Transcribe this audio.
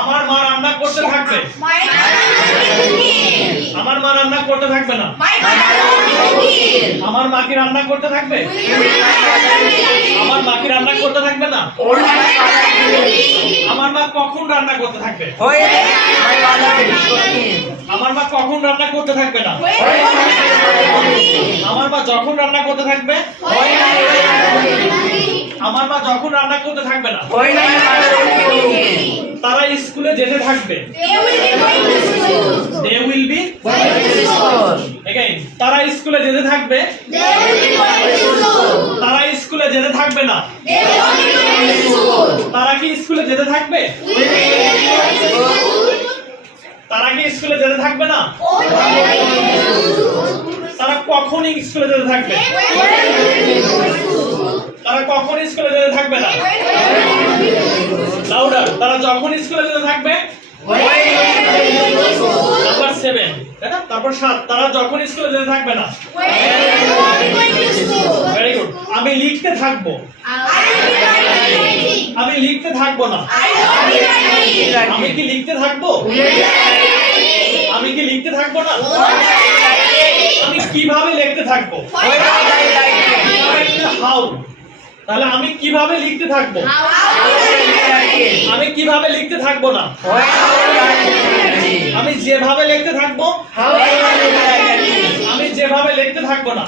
আমার মা রান্না করতে থাকবে. আমার মা রান্না করতে থাকবে না. আমার মা কি রান্না করতে থাকবে? আমার মা কি রান্না করতে থাকবে না? আমার মা কখন রান্না করতে থাকবে? আমার মা কখন রান্না করতে থাকবে না? আমার মা যখন রান্না করতে থাকবে? আমার মা যখন রান্না করতে থাকবে না? তারা স্কুলে যেতে থাকবে। দে উইল বি এগেইন তারা স্কুলে যেতে থাকবে। তারা স্কুলে যেতে থাকবে না। তারা কি স্কুলে যেতে থাকবে? তারা কি স্কুলে যেতে থাকবে না? তারা কখন স্কুলে যেতে থাকবে তারা কখন স্কুলে যেতে লাউডার তারা যখন স্কুলে যেতে থাকবে নাম্বার সেভেন তারপর সাত তারা যখন স্কুলে যেতে থাকবে না ভেরি গুড আমি লিখতে থাকব। আমি লিখতে থাকব না। আমি কি লিখতে থাকব? আমি কি লিখতে থাকব না? আমি কীভাবে লিখতে থাকব? হাউ তাহলে আমি কীভাবে লিখতে থাকব? আমি কীভাবে লিখতে থাকব না? আমি যেভাবে লিখতে থাকব আমি যেভাবে লিখতে থাকব না।